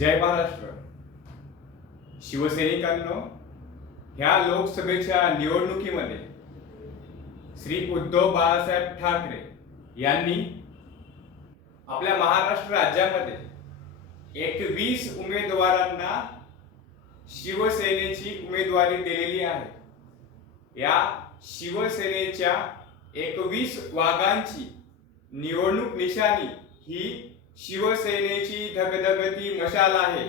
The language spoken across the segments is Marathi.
जय महाराष्ट्र. शिवसैनिकांनो, ह्या लोकसभेच्या निवडणुकीमध्ये श्री उद्धव बाळासाहेब ठाकरे यांनी आपल्या महाराष्ट्र राज्यामध्ये 21 उमेदवारांना शिवसेनेची उमेदवारी दिलेली आहे. या शिवसेनेच्या 21 वाघांची निवडणूक निशाणी ही शिवसेनेची धगधगती मशाल आहे.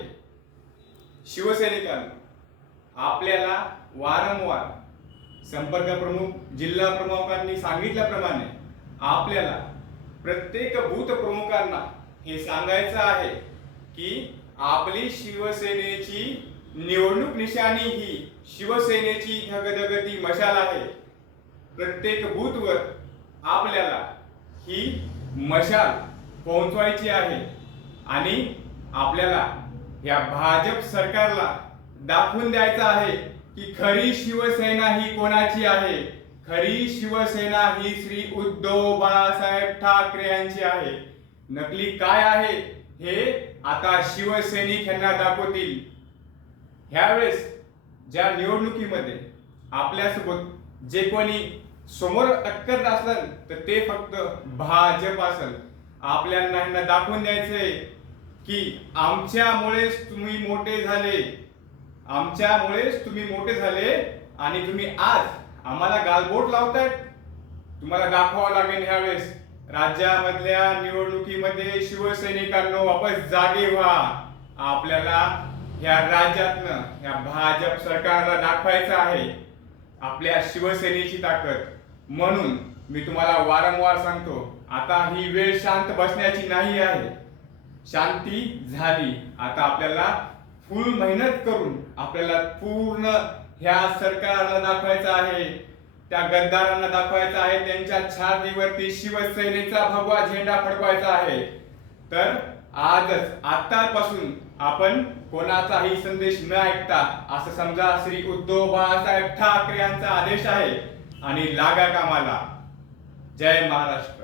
शिवसैनिकांनो, आपल्याला वारंवार संपर्क प्रमुख जिल्हा प्रमुखांनी सांगितल्याप्रमाणे आपल्याला प्रत्येक बूथ प्रमुखांना हे सांगायचं आहे की आपली शिवसेनेची निवडणूक निशाणी ही शिवसेनेची धगधगती मशाल आहे. प्रत्येक बूथवर आपल्याला ही मशाल पोहोचवायची आहे आणि आपल्याला या भाजप सरकारला दाखवून द्यायचं आहे की खरी शिवसेना ही कोणाची आहे. खरी शिवसेना ही श्री उद्धव बाळासाहेब ठाकरे यांची आहे. नकली काय आहे हे आता शिवसैनिक यांना दाखवतील. ह्यावेळेस ज्या निवडणुकीमध्ये आपल्यासोबत जे कोणी समोर टक्कर असेल तर ते फक्त भाजप असेल. आपल्याला यांना दाखवून द्यायचंय की आमच्यामुळेच तुम्ही मोठे झाले, आमच्यामुळेच तुम्ही मोठे झाले आणि तुम्ही आज आम्हाला गालबोट लावतायत. तुम्हाला दाखवावं लागेल ह्यावेळेस राज्यामधल्या निवडणुकीमध्ये शिवसैनिकांनो वापस जागे व्हा. आपल्याला ह्या राज्यातनं ह्या भाजप सरकारला दाखवायचं आहे आपल्या शिवसेनेची ताकद. म्हणून मी तुम्हाला वारंवार सांगतो, आता ही वेळ शांत बसण्याची नाही आहे. शांती झाली. आता आपल्याला फुल मेहनत करून आपल्याला पूर्ण ह्या सरकारला दाखवायचं आहे, त्या गद्दारांना दाखवायचं आहे, त्यांच्या छातीवरती शिवसेनेचा भगवा झेंडा फडकवायचा आहे. तर आजच आतापासून आपण कोणाचाही संदेश न ऐकता असं समजा श्री उद्धव बाळासाहेब ठाकरे यांचा आदेश आहे आणि लागा कामाला. जय महाराष्ट्र.